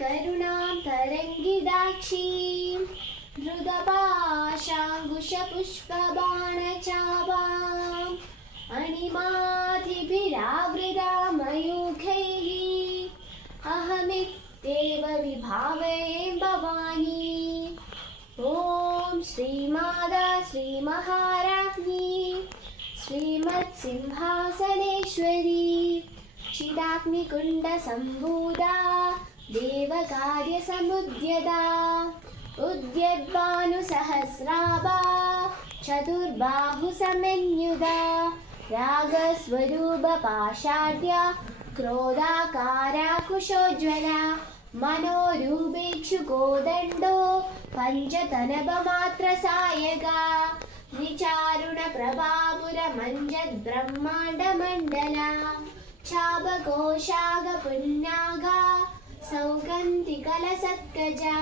करुणां तरङ्गिताक्षीं धृतपाशाङ्कुशपुष्पबाणचापाम् अणिमाधिभिरावृतामयूखैः अहमित्येव विभावये भवानी। ॐ श्रीमाता श्रीमहाराज्ञी श्रीमत्सिंहासनेश्वरी चिदाग्निकुण्डसम्भूता देवकार्यसमुद्यता उद्यद्भानुसहस्राभा चतुर्बाहुसमन्युता रागस्वरूपपाषाढ्या क्रोधाकाराकुशोज्ज्वला मनोरूपेक्षुकोदण्डो पञ्चतनभमात्रसायका निचारुणप्रभापुरमञ्जद्ब्रह्माण्डमण्डला चापकोशागपुन्नागा सौगन्धिकलसत्कजा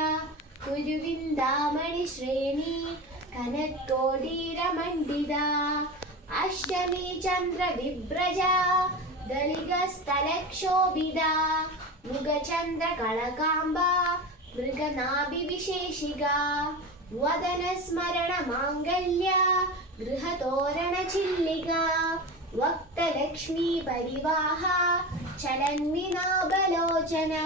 कुरुविन्दामणिश्रेणी कनत्कोटीरमण्डिता अष्टमी चन्द्रविभ्रजा दलिगस्थलक्षोभिदा मुगचन्द्रकळकाम्बा मृगनाभिविशेषिका वदनस्मरणमाङ्गल्या गृहतोरणचिल्लिका वक्तलक्ष्मी परिवाहा चलन्विनाभलोचना।